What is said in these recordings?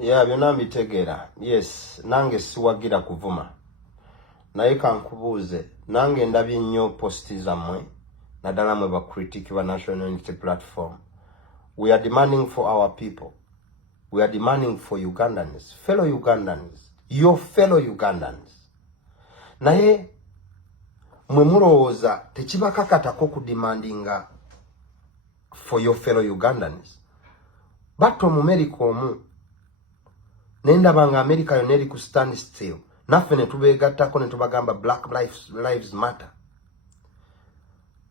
Yeah, byonna mbitegeera. Yes, nange siwagira kuvuma. Naye kankubuuze, nange ndabye nnyo posti zammwe naddala mwe ba critique ba National Unity Platform. We are demanding for our people. We are demanding for Ugandans, fellow Ugandans, your fellow Ugandans. Naye mwe mulowooza tekibakakatako kudemandinga for your fellow Ugandans. Batto mu America omu nendabanga America yonna eri ku stand still. Naffe ne tubeegattako ne tubagamba Black Lives Matter.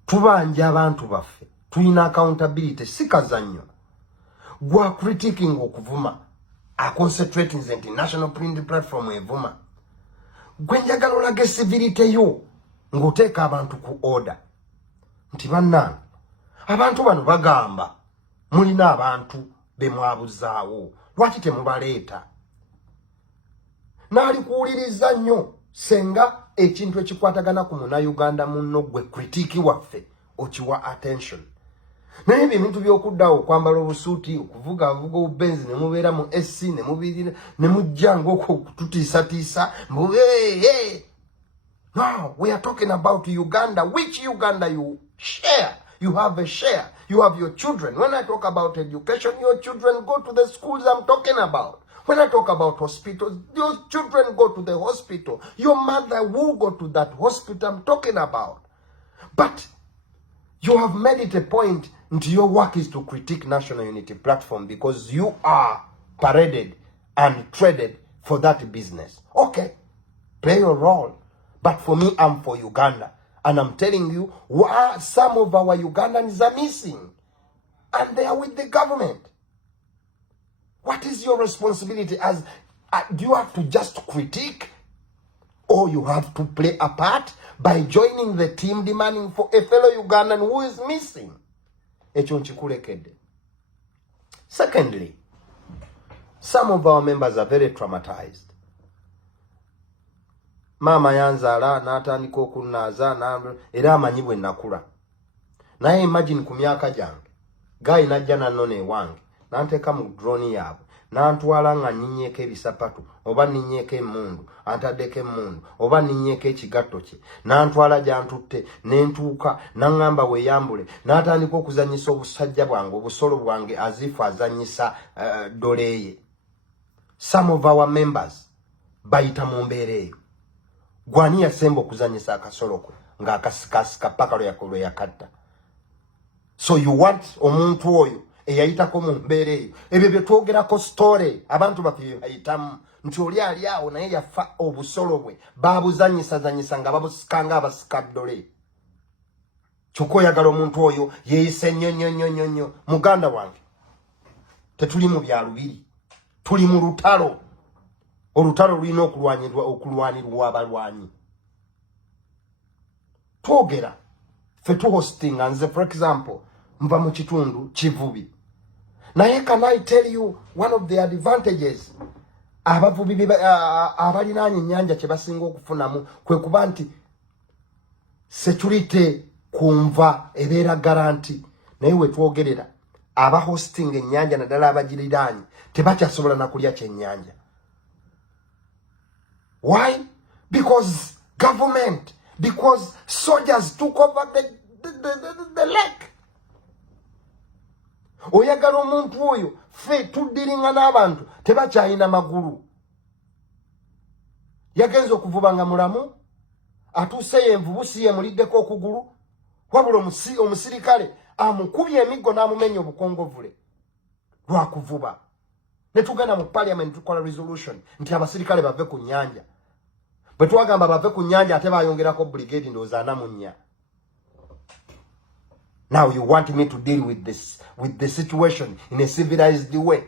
Tubanja abantu baffe. Tulina accountability si kazannyo. Gwa critiquing okuvuma. A concentrating the international print platform evuma. Gwe njagala olage civility yo. Ng'oteeka abantu ku order. Nti bannange, abantu bano bagamba mulina abantu be mwabuzaawo. Lwaki temubaleeta? Naali kuwuliriza nnyo senga ekintu ekikwatagana ku Munnayuganda munno gwe critique waffe okiwa attention. Naye ebintu by'okuddawo okwambala obusuuti okuvuga obubenzi ne mubeera mu SC ne mubirira ne mujja ng'okututiisatiisa mbu hey. No, we are talking about Uganda. Which Uganda you share? You have a share. You have your children. When I talk about education, your children go to the schools I'm talking about. When I talk about hospitals, your children go to the hospital. Your mother will go to that hospital I'm talking about. But you have made it a point into your work is to critique National Unity Platform because you are paraded and traded for that business. Okay, play your role. But for me, I'm for Uganda. And I'm telling you, some of our Ugandans are missing. And they are with the government. What is your responsibility? Do you have to just critique? Or you have to play a part by joining the team demanding for a fellow Ugandan who is missing? Secondly, some of our members are very traumatized. Mama yanzala n'atandika okunaaza era amanyi bwe nakula. Naye imagine ku myaka gyange gayi najja nanone ewange n'anteeka mu drone yaabwe n'antwala nga nninyeeko ebisapatu oba nninyeeko emmundu antaddeko emmundu oba nninyeeko ekigatto kye n'antwala gy'antutte n'entuuka n'aŋŋamba weeyambule n'atandika okuzannyisa obusajja bwange obusolo bwange azifu azannyisa dole ye. Some of our members bayita mu mbeera eyo. Gwani yasemba okuzannyisa akasolo kwe ng'akasikasika paka lwe yakatta. So you want omuntu oyo eyayitako mu mbeera eyo. Ebyo bye twogerako story abantu baffe bayitamu nti oli ali awo naye yafa obusolo bwe baabuzannyisazannyisa nga babusikanga abasika ddole. Kyokka oyagala omuntu oyo yeeyise nnyo. Muganda wange, tetuli mu bya lubiri, tuli mu lutalo. Olutalo lulina okulwanirwa abalwanyi. Twogera ffe tuhostinga nze for example mva mu kitundu Kivubi. Naye can I tell you one of the advantages abavubi abalinaanye ennyanja kye basinga okufunamu kwe kuba nti security kunva ebeera garanti. Naye we twogerera aba hosting ennyanja naddala abagiriraanye tebakyasobola na kulya kyennyanja. Why? Because government, because soldiers took over the lake. Oyagala omuntu oyo ffe tuddiringa n'abantu tebakyayina magulu. Yagenza okuvuba nga mulamu atuuse envubu si yemuliddeko okugulu wabula omusirikale amukubye emiggo n'amumenya obukongovule lwakuvuba. Ne tugenda mu parliament tukola resolution nti abasirikale bave ku nnyanja. Bwe twagamba bave ku nnyanja ate bayongerako brigade ndowooza 4. Now you want me to deal with the situation in a civilized way.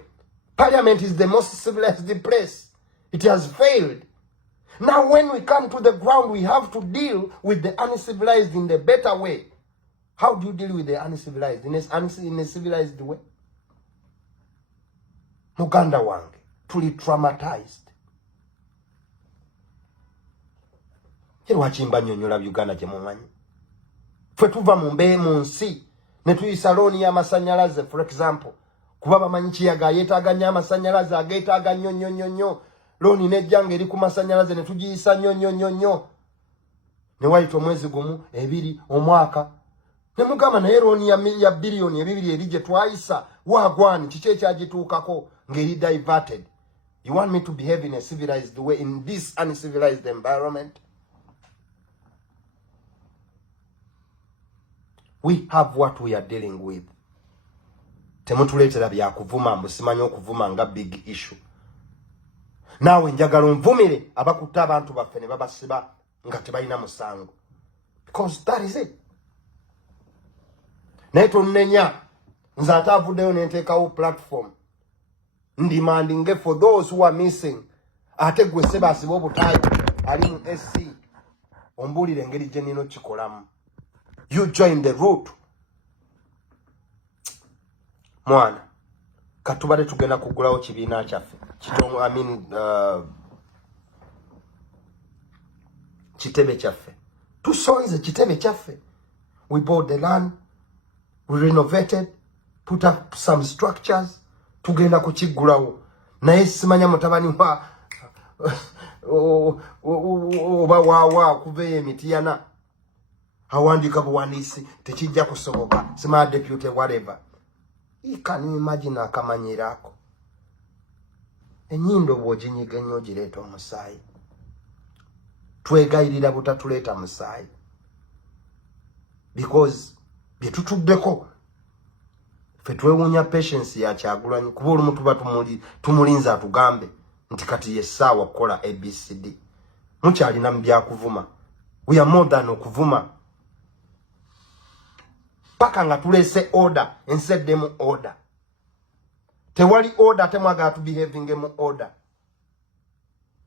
Parliament is the most civilized place. It has failed. Now when we come to the ground, we have to deal with the uncivilized in the better way. How do you deal with the uncivilized? In a civilized way? Muganda wange, tuli traumatized. Kero wachimba nyonyola Uganda gye mumanyi. Fwe tuva mu nsi ne tuyisa looni y'amasanyalaze for example kuba bamanyi kiyaga yeetaaga nnyo amasanyalaze ageetaaga nnyo looni nejjanga eri ku masanyalaze ne tugiyisa nnyo ne wayita omwezi gumu 2 omwaka ne mugamba naye looni ya biliyoni 2 eri gye twayisa wagwani kiki ekyagituukako ng'eri diverted. You want me to behave in a civilized way in this uncivilized environment? We have what we are dealing with. Temutuleetera bya kuvuma mbusimanyi okuvuma nga big issue. Naawe njagala onvumire abakutte abantu baffe ne babasiba nga tebalina musango. Because that is it. Naye tonnenya nze ate avuddeyo ne nteekawo platform demanding for those who are missing. Ate gwe sebasiba obutaayi ali mu SC ombuulire engeri gye nino kikolamu. You join the route. Mwana katubale tugenda kugulawo kibiina kyaffe kitongo kitebe kyaffe tusonze kitebe kyaffe. We bought the land, we renovated, put up some structures, tugenda kukigulawo. Naye simanya mutabani wa oba wawa kuveyo emiti yana awandika buwandiisi tekijja kusoboka sima deputy whatever. Can you imagine akamanyirako enyindo bw'oginyiga nnyo gireeta omusaayi. Twegayirira butatuleeta musaayi because bye tutuddeko ffe twewuunya patience ya Kyagulanyi kuba olumu tuba tumulinza atugambe nti kati yessaawa kukola ABCD. Mukyalina mu byakuvuma. We are more than okuvuma. Paka nga tulese order enseddemu order. Tewali order temwagala to behaving mu order.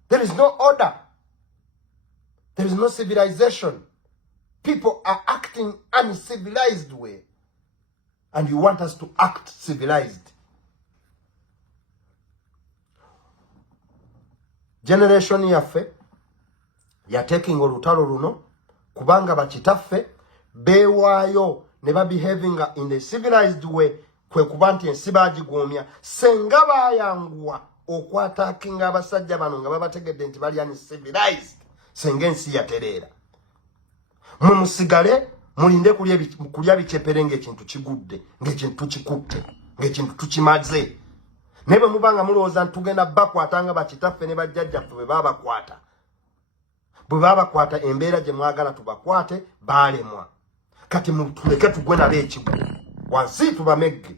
There is no order. There is no civilization. People are acting uncivilized way. And you want us to act civilized. Generation yaffe ya taking olutalo luno kubanga bakitaffe bewaayo ne ba behaving in a civilized way kwe kuba nti ensi baagigumya senga bayanguwa okwataakinga abasajja bano nga babategedde nti bali uncivilized senga ensi yatereera. Mwe musigale mulinde kulya bikyepere ng'ekintu kigudde ng'ekintu kikutte ng'ekintu tukimaze. Naye bwe mubanga mulowooza nti tugenda bakwatanga bakitaffe ne bajjajjaffe bwe babakwata. Bwe babakwata embeera gye mwagala tubakwate baalemwa. Kati tuleke tugwe nabo ekigwo wansi tubamegge.